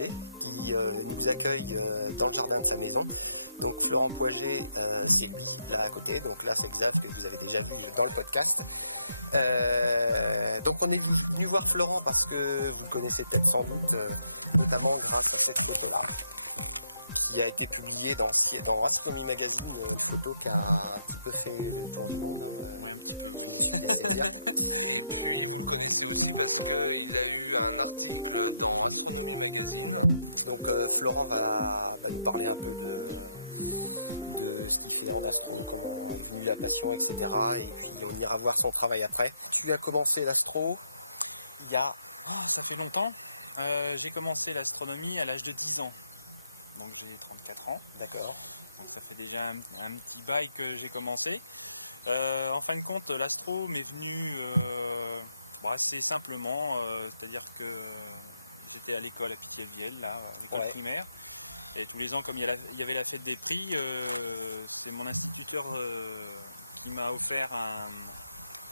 Poiset qui nous accueille dans le jardin de sa maison. Donc Florent Poiset, c'est là à côté, donc là c'est Xav que vous avez déjà vu dans le podcast. Donc on est venu voir Florent parce que vous connaissez peut-être sans doute, notamment grâce à cette photo-là, qui a été publiée dans Astronomie Magazine, une photo qui a un petit peu fait donc Florent va nous parler un peu de ce qu'il fait en astro, comment la passion, etc. Et puis on ira voir son travail après. Tu as commencé l'astro il y a... ça fait longtemps. J'ai commencé l'astronomie à l'âge de 10 ans. Donc j'ai 34 ans. D'accord. Donc ça fait déjà un petit bail que j'ai commencé. En fin de compte, l'astro m'est venu assez simplement. C'est-à-dire que j'étais à l'école à Picardie, là, à l'école primaire. Et tous les ans, comme il y avait la fête des prix, c'est mon instituteur qui m'a offert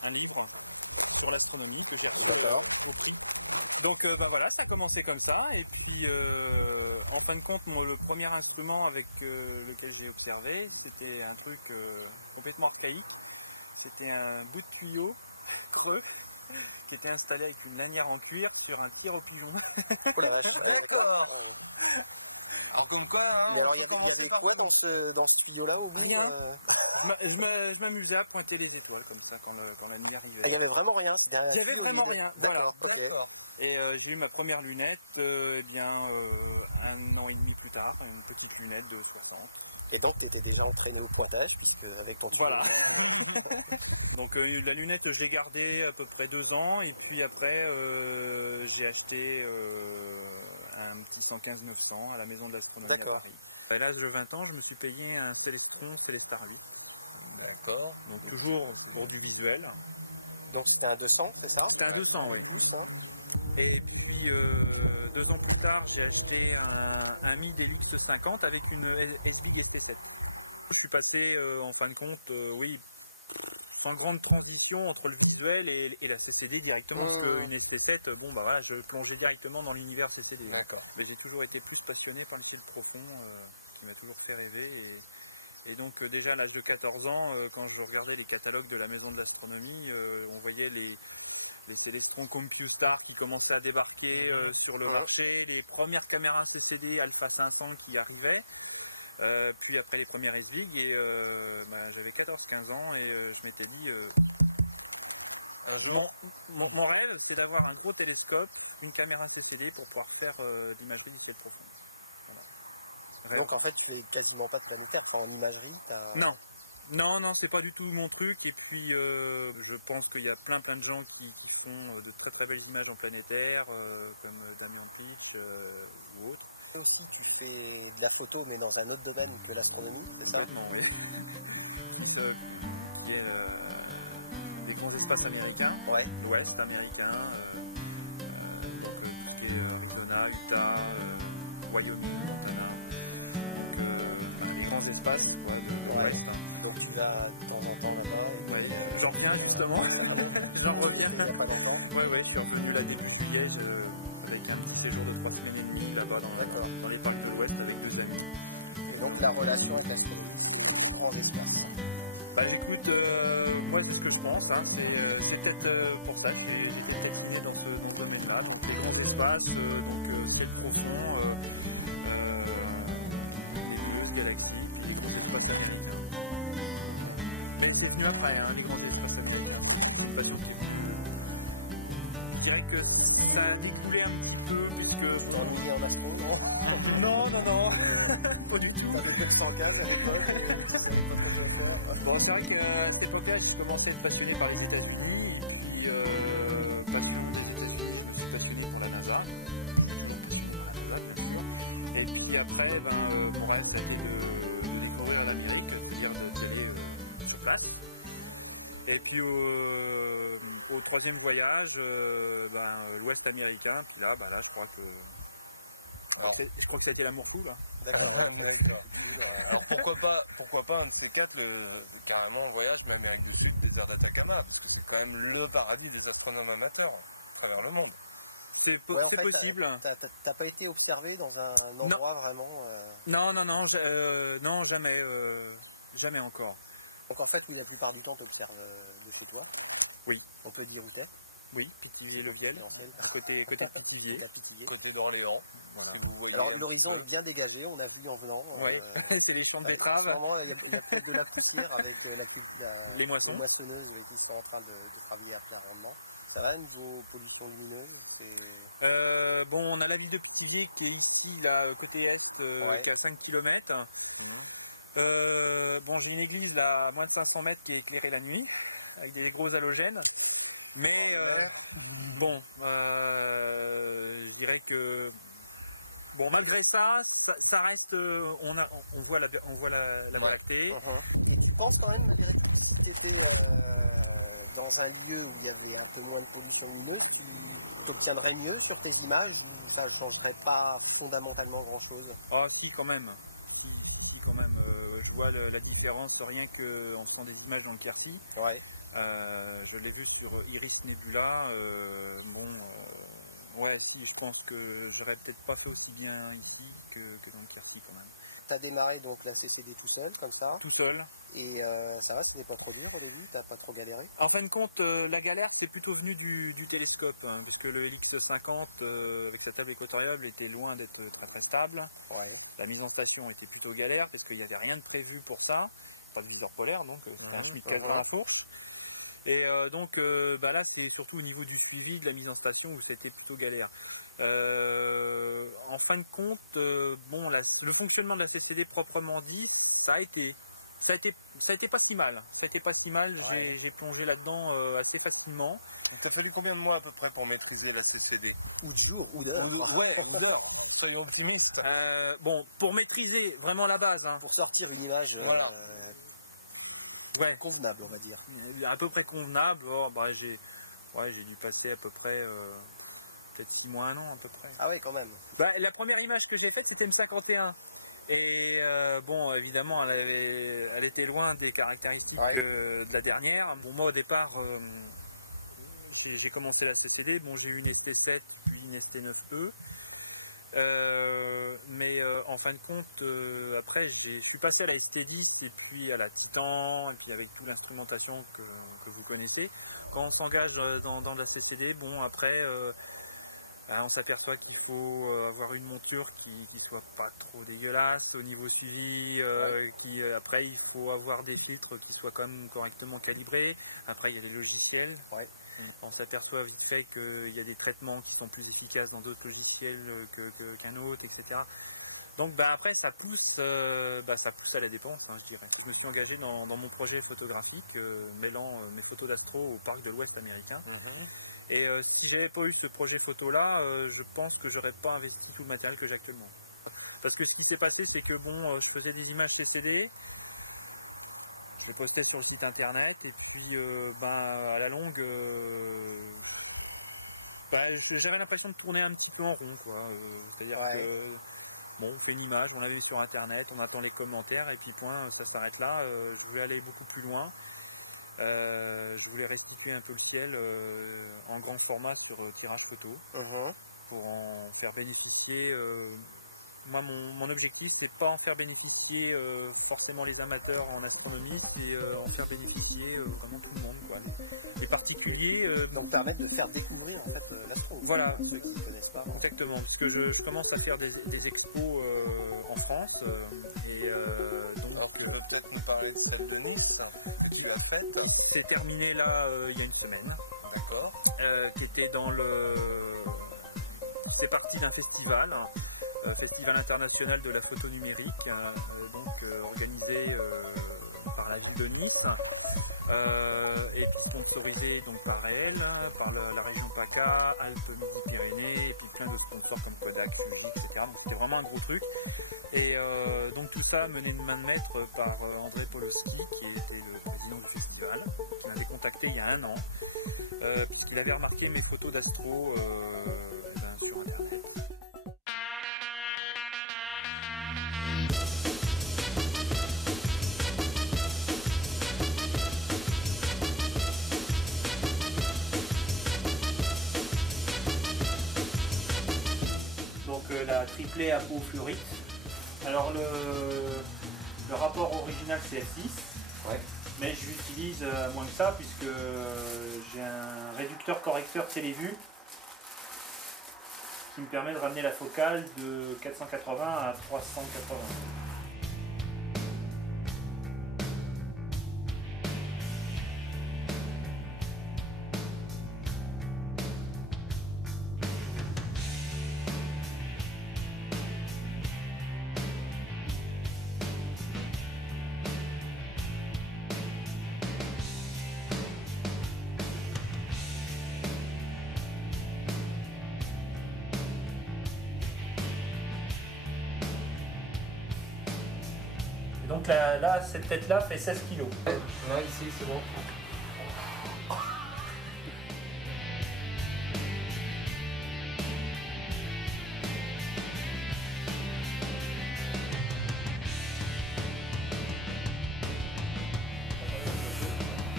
un livre sur l'astronomie que j'ai reçu au prix. Donc voilà, ça a commencé comme ça. Et puis en fin de compte, le premier instrument avec lequel j'ai observé, c'était un truc complètement archaïque. C'était un bout de tuyau creux qui était installé avec une lanière en cuir sur un tir au pigeon. Alors comme quoi, il y avait quoi dans ce tuyau-là au bout? Rien. Je m'amusais à pointer les étoiles comme ça quand la nuit arrivait. Il n'y avait vraiment rien. Il n'y avait vraiment rien. Voilà. Okay. Et j'ai eu ma première lunette un an et demi plus tard, une petite lunette de 60. Et donc tu étais déjà entraîné au pointage puisque avec ton voilà. Donc la lunette je l'ai gardée à peu près 2 ans et puis après j'ai acheté un petit 115-900 à la maison de l'astronomie à Paris. À l'âge de 20 ans, je me suis payé un Celestron Célestarly. D'accord. Donc toujours pour du visuel. Donc c'était un 200, c'est ça? C'était un 200, oui. Et puis 2 ans plus tard, j'ai acheté un Mi Delix 50 avec une SBIG ST7. Je suis passé en fin de compte, sans grande transition entre le visuel et la CCD directement, parce qu'une ST7, je plongeais directement dans l'univers CCD. D'accord. Mais j'ai toujours été plus passionné par le ciel profond, qui m'a toujours fait rêver. Et donc déjà à l'âge de 14 ans, quand je regardais les catalogues de la maison de l'astronomie, on voyait les Celestron CompuStar qui commençaient à débarquer sur le marché, les premières caméras CCD Alpha 500 qui arrivaient. Puis après les premières SVIG et j'avais 14-15 ans et je m'étais dit mon rêve c'est d'avoir un gros télescope, une caméra CCD pour pouvoir faire l'imagerie du ciel profond. Voilà. Donc en fait tu fais quasiment pas de planétaire, en imagerie Non, c'est pas du tout mon truc et puis je pense qu'il y a plein de gens qui font de très très belles images en planétaire comme Damien Pitch ou autres. Aussi tu fais de la photo mais dans un autre domaine que l'astronomie, c'est ça? Non, oui. Qui est les grands espaces américains, l'Ouest américain, donc tout ce qui est Arizona, Utah, Wyoming, Montana, les grands espaces de l'Ouest. Donc tu vas de temps en temps là-bas? Oui, j'en reviens justement, j'en reviens. Il n'y a pas longtemps? Oui, je suis revenu là début juillet. Avec un petit séjour de 3 semaines et demie là-bas dans les parcs de l'Ouest avec 2 amis. Et donc la relation avec l'astronomie, c'est un grand espace. Écoute, moi c'est ce que je pense, c'est peut-être pour ça que j'ai été fasciné dans ce domaine-là, donc les grands espaces, ciel profond, les galaxies, les grands espaces américains. Mais c'est venu après, les grands espaces américains. Je dirais que ça a découlé un petit peu, puisque... T'ennuies en astro, non? Non. Pas du tout. T'avais fait 115 à l'époque. Bon, c'est vrai qu'à cette époque-là, j'ai commencé à être passionné par les États-Unis, et puis passionné pour la NASA, bien sûr. Et puis après, mon rêve, c'était de découvrir l'Amérique, c'est-à-dire d'aller sur place. Et puis au troisième voyage, l'Ouest américain, puis là, je crois que... je crois que ça a été l'amour fou, là. D'accord. Alors pourquoi pas un de ces quatre, carrément un voyage de l'Amérique du Sud, désert d'Atacama, parce que c'est quand même le paradis des astronomes amateurs à travers le monde. c'est Ouais, en c'est fait, possible. t'as pas été observé dans un endroit vraiment... Non, jamais, jamais encore. Donc en fait, oui, la plupart du temps, t'observes de chez toi. Oui. On peut dire où t'es. Oui, Pithiviers-le-Viel, côté Pithiviers. Côté d'Orléans. Voilà. Alors l'horizon est bien dégagé, on a vu en venant. Oui, c'est les champs de betteraves. Il y a peut-être de la poussière avec les moissonneuses qui sont en train de travailler à plein rendement. Ça va niveau pollution lumineuse? Bon, on a la ville de Pithiviers qui est ici, là, côté est, qui est à 5 km. Bon, j'ai une église là, à moins de 500 mètres qui est éclairée la nuit, avec des gros halogènes. Mais bon, je dirais que bon, malgré ça, ça reste, on voit la Voie lactée. Je pense quand même, malgré tout, si tu étais dans un lieu où il y avait un peu moins de pollution lumineuse, tu obtiendrais mieux sur tes images ou ça ne changerait pas fondamentalement grand-chose? Ah si, quand même. Si, quand même. Je vois la différence rien qu'en faisant des images dans le Quercy. Ouais. Je l'ai vu sur Iris Nebula. Ouais, si, je pense que j'aurais peut-être pas fait aussi bien ici que dans le Quercy quand même. Tu as démarré donc la CCD tout seul, comme ça? Tout seul. Et ça va, c'était pas trop dur au début? T'as pas trop galéré? En fin de compte, la galère c'était plutôt venu du télescope, hein, parce que le LX50 avec sa table équatoriale était loin d'être très très stable. Ouais. La mise en station était plutôt galère parce qu'il n'y avait rien de prévu pour ça. Pas de viseur polaire, donc c'était un Smith 4 à la fourche. Et donc là c'est surtout au niveau du suivi de la mise en station où c'était plutôt galère. En fin de compte, le fonctionnement de la CCD proprement dit, ça a été pas si mal. Ça a été pas si mal. Ouais. J'ai plongé là-dedans assez facilement. Il t'a fallu combien de mois à peu près pour maîtriser la CCD? Ou de jours, ou d'heures. ou d'heures. Soyons optimistes. Bon, pour maîtriser vraiment la base, hein. Pour sortir une image convenable, on va dire. À peu près convenable. J'ai dû passer à peu près peut-être 6 mois, 1 an à peu près. Ah ouais, quand même. La première image que j'ai faite, c'était M51. Et évidemment, elle était loin des caractéristiques de la dernière. Bon, moi, au départ, j'ai commencé la CCD. Bon, j'ai eu une ST7, puis une ST9E. Mais en fin de compte, après, je suis passé à la ST10 et puis à la Titan, et puis avec toute l'instrumentation que vous connaissez. Quand on s'engage dans la CCD, bon, après... on s'aperçoit qu'il faut avoir une monture qui soit pas trop dégueulasse au niveau suivi, après il faut avoir des filtres qui soient quand même correctement calibrés. Après il y a les logiciels. Ouais. On s'aperçoit vite fait qu'il y a des traitements qui sont plus efficaces dans d'autres logiciels qu'un autre, etc. Donc après ça pousse à la dépense, hein, je dirais. Je me suis engagé dans mon projet photographique, mêlant mes photos d'astro au parc de l'Ouest américain. Et si j'avais pas eu ce projet photo là, je pense que j'aurais pas investi tout le matériel que j'ai actuellement. Parce que ce qui s'est passé, c'est que je faisais des images CCD, je les postais sur le site internet, et puis à la longue, j'avais l'impression de tourner un petit peu en rond, quoi. C'est-à-dire que on fait une image, on la met sur internet, on attend les commentaires, et puis point, ça s'arrête là. Je voulais aller beaucoup plus loin. Je voulais restituer un peu le ciel en grand format sur tirage photo pour en faire bénéficier. Moi, mon objectif, c'est pas en faire bénéficier forcément les amateurs en astronomie, c'est en faire bénéficier vraiment tout le monde, quoi. Les particuliers. Donc permettre de faire découvrir en fait l'astro. Voilà, ceux qui ne connaissent pas. Exactement, parce que je commence à faire des expos en France alors tu veux peut-être nous parler de celle de Nice que tu as faite. C'est terminé là il y a une semaine. D'accord. Qui était c'est parti d'un festival. Festival international de la photo numérique, organisé par la ville de Nice et puis sponsorisé donc par elle, par la région PACA, Alpes-Midi-Pyrénées et puis plein de sponsors comme Kodak, Fuji, etc. Donc c'était vraiment un gros truc. Et donc tout ça mené de main de maître par André Polowski qui était le président du festival, qui m'avait contacté il y a 1 an puisqu'il avait remarqué mes photos d'astro sur internet. la triplée à peau fluorite. Alors le rapport original c'est F6, Ouais. mais j'utilise moins que ça puisque j'ai un réducteur correcteur télévue qui me permet de ramener la focale de 480 à 380. Donc là, cette tête-là fait 16 kg. Ouais, ici, c'est bon.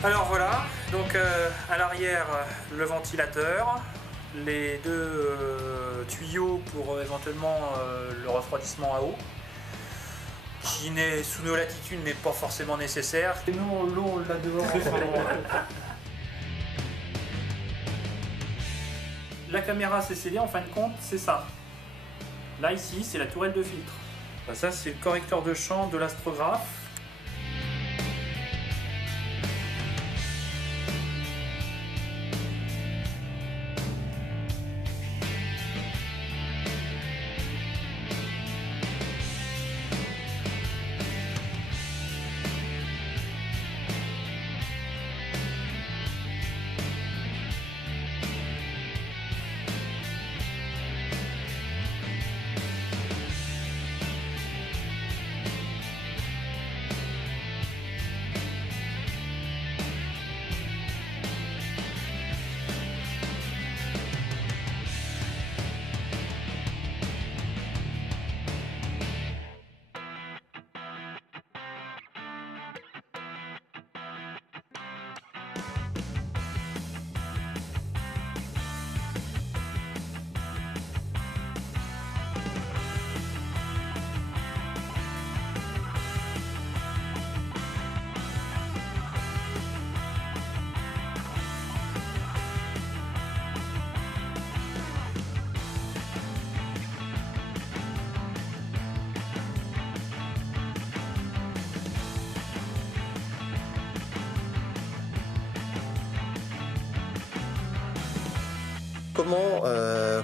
Alors voilà, donc à l'arrière le ventilateur, les deux tuyaux pour éventuellement le refroidissement à eau, qui n'est sous nos latitudes n'est pas forcément nécessaire. Et nous, l'eau, on l'a devant. La caméra CCD en fin de compte c'est ça. Là ici c'est la tourelle de filtre. Ça c'est le correcteur de champ de l'astrographe.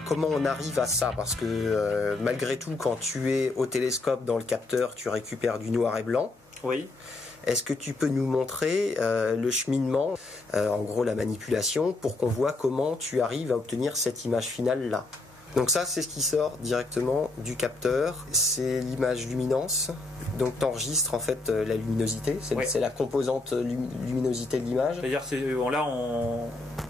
Comment on arrive à ça? Parce que malgré tout, quand tu es au télescope dans le capteur, tu récupères du noir et blanc. Oui. Est-ce que tu peux nous montrer le cheminement, en gros la manipulation, pour qu'on voit comment tu arrives à obtenir cette image finale là? Donc ça, c'est ce qui sort directement du capteur. C'est l'image luminance. Donc tu enregistres en fait la luminosité. C'est la composante luminosité de l'image. C'est-à-dire là,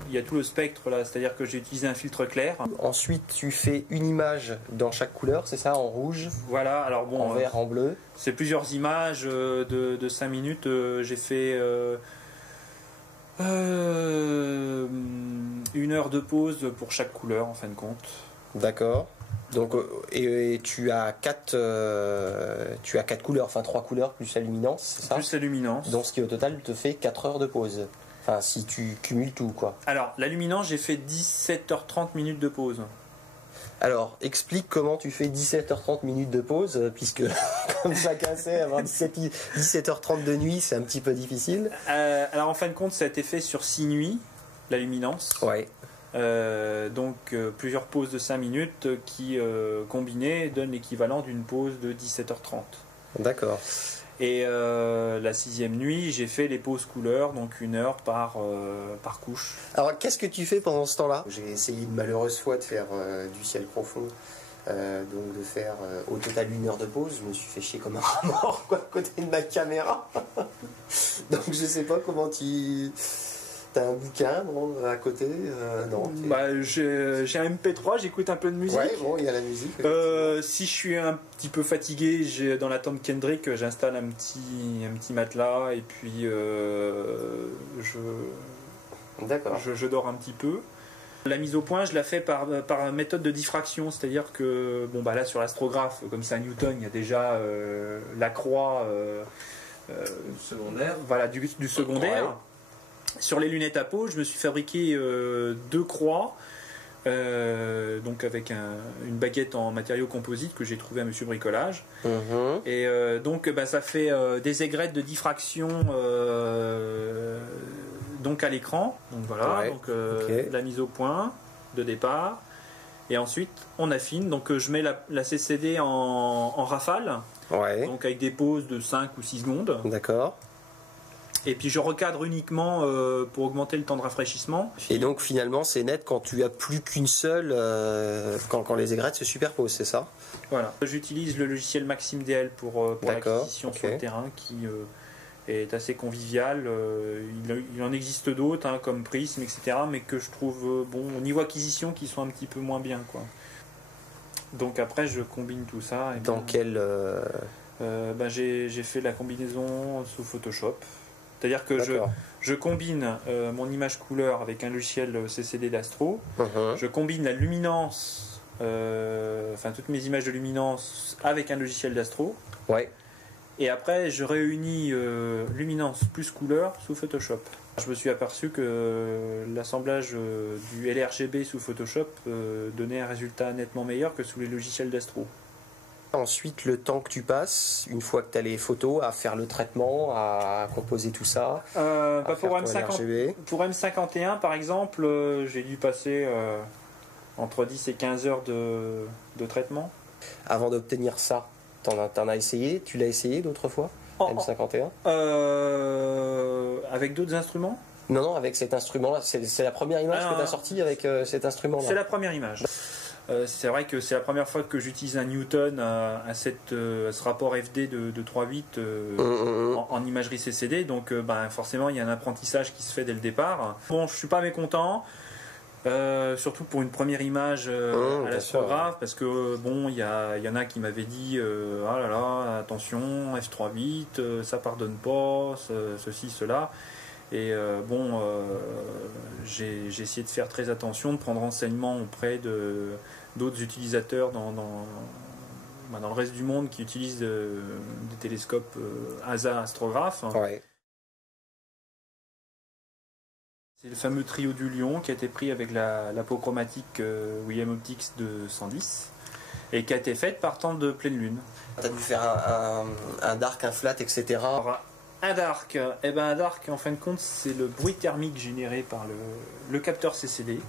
il y a tout le spectre là. C'est-à-dire que j'ai utilisé un filtre clair. Ensuite, tu fais une image dans chaque couleur, c'est ça, en rouge, Voilà. Alors bon, en vert, en bleu. c'est plusieurs images de 5 minutes. J'ai fait 1 heure de pause pour chaque couleur en fin de compte. D'accord. Donc et tu as quatre couleurs, enfin 3 couleurs plus la luminance, c'est ça? Plus la luminance. Donc ce qui au total te fait 4 heures de pause. Enfin si tu cumules tout quoi. Alors la luminance, j'ai fait 17h30 minutes de pause. Alors explique comment tu fais 17h30 minutes de pause, puisque comme chacun sait, avoir 17h30 de nuit c'est un petit peu difficile. Alors en fin de compte, ça a été fait sur 6 nuits, la luminance. Ouais. Donc plusieurs pauses de 5 minutes qui combinées donnent l'équivalent d'une pause de 17h30. D'accord. Et la 6e nuit, j'ai fait les pauses couleurs, donc 1 heure par couche. Alors qu'est-ce que tu fais pendant ce temps-là? J'ai essayé une malheureuse fois de faire du ciel profond, donc de faire au total 1 heure de pause. Je me suis fait chier comme un rat mort quoi, à côté de ma caméra. Donc je sais pas comment tu... T'as un bouquin bon, à côté non, j'ai un MP3, j'écoute un peu de musique. Ouais, bon, il y a la musique. Si je suis un petit peu fatigué, dans la tombe Kendrick, j'installe un petit matelas et puis D'accord. je dors un petit peu. La mise au point, je la fais par méthode de diffraction, c'est-à-dire que bon, bah là sur l'astrographe, comme c'est un Newton, il y a déjà la croix Secondaire. voilà, du secondaire. Ouais. Sur les lunettes à peau, je me suis fabriqué 2 croix, donc avec une baguette en matériaux composites que j'ai trouvé à Monsieur Bricolage. Et donc bah, ça fait des aigrettes de diffraction donc à l'écran. Donc voilà, Ouais. donc, Ok. la mise au point de départ. Et ensuite on affine. Donc je mets la CCD en rafale, Ouais. donc avec des pauses de 5 ou 6 secondes. D'accord. Et puis je recadre uniquement pour augmenter le temps de rafraîchissement. Et donc finalement c'est net quand tu as plus qu'une seule, quand les aigrettes se superposent, c'est ça? Voilà. J'utilise le logiciel Maxime DL pour D'accord, l'acquisition ok. sur le terrain qui est assez convivial. Il en existe d'autres hein, comme Prism, etc. Mais que je trouve bon au niveau acquisition qui sont un petit peu moins bien, quoi. Donc après je combine tout ça. Et Dans quel... ben, j'ai fait la combinaison sous Photoshop. C'est-à-dire que D'accord. je combine mon image couleur avec un logiciel CCD d'Astro. Mhm. Je combine la luminance, enfin toutes mes images de luminance avec un logiciel d'Astro. Ouais. Et après, je réunis luminance plus couleur sous Photoshop. Je me suis aperçu que l'assemblage du LRGB sous Photoshop donnait un résultat nettement meilleur que sous les logiciels d'Astro. Ensuite, le temps que tu passes, une fois que tu as les photos, à faire le traitement, à composer tout ça, à Bah, faire ton RGB. pour M51, par exemple, j'ai dû passer entre 10 et 15 heures de traitement. Avant d'obtenir ça, t'en as essayé? Tu l'as essayé d'autres fois? M51? Avec d'autres instruments? Non, avec cet instrument-là. C'est la première image Alors, que tu as sortie avec cet instrument-là. C'est la première image. C'est vrai que c'est la première fois que j'utilise un Newton à ce rapport FD de 3.8 en imagerie CCD, donc ben, forcément il y a un apprentissage qui se fait dès le départ. Bon, je suis pas mécontent, surtout pour une première image à l'astrographe, parce que bon, il y en a qui m'avaient dit ah là là, attention, F3.8, ça pardonne pas, ceci, cela. Et bon, j'ai essayé de faire très attention, de prendre renseignement auprès d'autres utilisateurs dans le reste du monde qui utilisent des télescopes ASA astrographes. Ouais. C'est le fameux trio du Lion qui a été pris avec l'apochromatique William Optics de 110 et qui a été faite partant de pleine lune. Tu as dû faire un dark, un flat, etc. Alors, un dark, un dark en fin de compte c'est le bruit thermique généré par le capteur CCD.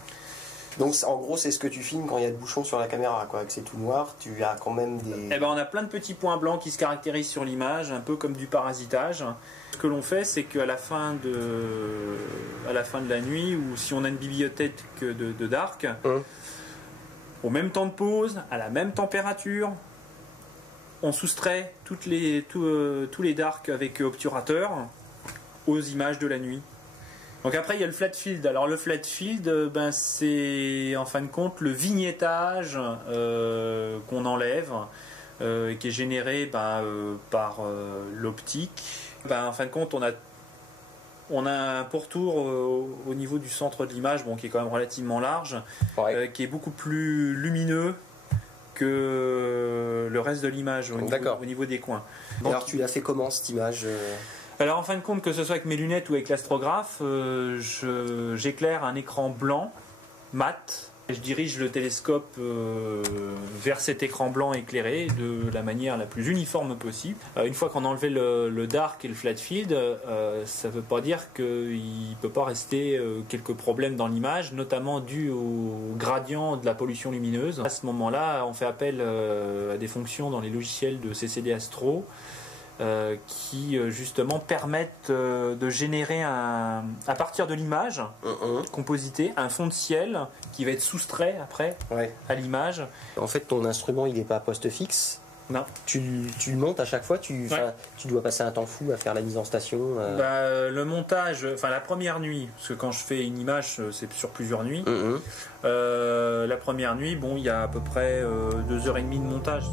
Donc en gros c'est ce que tu filmes quand il y a le bouchon sur la caméra, quoi, que c'est tout noir, tu as quand même des... On a plein de petits points blancs qui se caractérisent sur l'image, un peu comme du parasitage. Ce que l'on fait, c'est qu'à la fin de la nuit, ou si on a une bibliothèque de dark, au même temps de pause, à la même température, on soustrait tous les darks avec obturateur aux images de la nuit. Donc après il y a le flat field. Alors le flat field, c'est en fin de compte le vignettage qu'on enlève, qui est généré par l'optique. En fin de compte on a un pourtour au niveau du centre de l'image, qui est quand même relativement large, qui est beaucoup plus lumineux que le reste de l'image au niveau des coins. Donc, alors tu l'as fait comment cette image Alors en fin de compte, que ce soit avec mes lunettes ou avec l'astrographe, j'éclaire un écran blanc, mat. Je dirige le télescope vers cet écran blanc éclairé de la manière la plus uniforme possible. Une fois qu'on a enlevé le dark et le flat field, ça ne veut pas dire qu'il ne peut pas rester quelques problèmes dans l'image, notamment dû au gradient de la pollution lumineuse. À ce moment-là, on fait appel à des fonctions dans les logiciels de CCD Astro qui justement permettent de générer à partir de l'image compositée un fond de ciel qui va être soustrait après à l'image. En fait ton instrument il n'est pas à poste fixe. Non. Tu le montes à chaque fois, tu dois passer un temps fou à faire la mise en station. Le montage, la première nuit, parce que quand je fais une image c'est sur plusieurs nuits, la première nuit, il y a à peu près 2h30 de montage.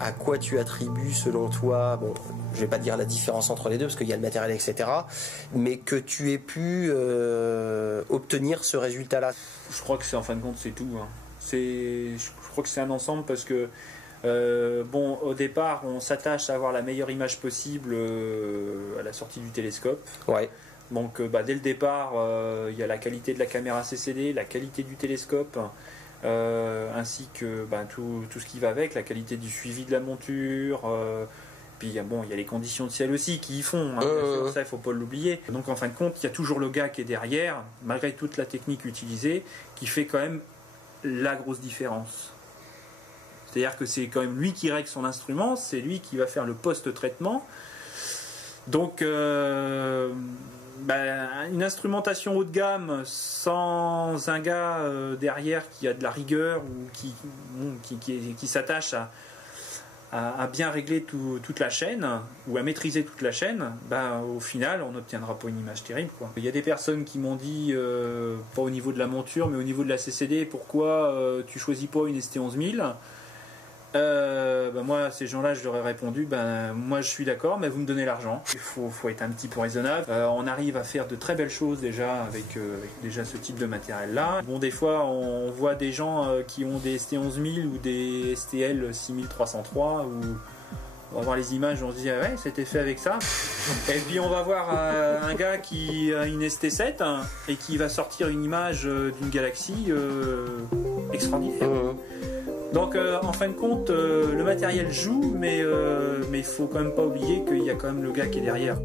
à quoi tu attribues selon toi, bon, je vais pas te dire la différence entre les deux parce qu'il y a le matériel, etc., mais que tu aies pu obtenir ce résultat-là? Je crois que c'est en fin de compte c'est tout. Hein. Je crois que c'est un ensemble parce que bon, au départ, on s'attache à avoir la meilleure image possible à la sortie du télescope. Ouais. Donc, dès le départ, il y a la qualité de la caméra CCD, la qualité du télescope, ainsi que tout ce qui va avec, la qualité du suivi de la monture. Puis il y a les conditions de ciel aussi qui y font. Hein, bien sûr, ça, il ne faut pas l'oublier. Donc, en fin de compte, il y a toujours le gars qui est derrière, malgré toute la technique utilisée, qui fait quand même la grosse différence. C'est-à-dire que c'est quand même lui qui règle son instrument, c'est lui qui va faire le post-traitement. Donc, une instrumentation haut de gamme sans un gars derrière qui a de la rigueur ou qui s'attache à bien régler toute la chaîne ou à maîtriser toute la chaîne, au final, on n'obtiendra pas une image terrible, quoi. Il y a des personnes qui m'ont dit, pas au niveau de la monture, mais au niveau de la CCD, pourquoi tu choisis pas une ST11000 ? Moi, ces gens-là, je leur ai répondu, moi je suis d'accord, mais vous me donnez l'argent. Il faut être un petit peu raisonnable. On arrive à faire de très belles choses déjà avec déjà ce type de matériel-là. Bon, des fois, on voit des gens qui ont des ST11000 ou des STL 6303 où on va voir les images, on se dit, ah ouais, c'était fait avec ça. Et puis on va voir un gars qui a une ST7 et qui va sortir une image d'une galaxie extraordinaire. Donc en fin de compte, le matériel joue, mais il faut quand même pas oublier qu'il y a quand même le gars qui est derrière.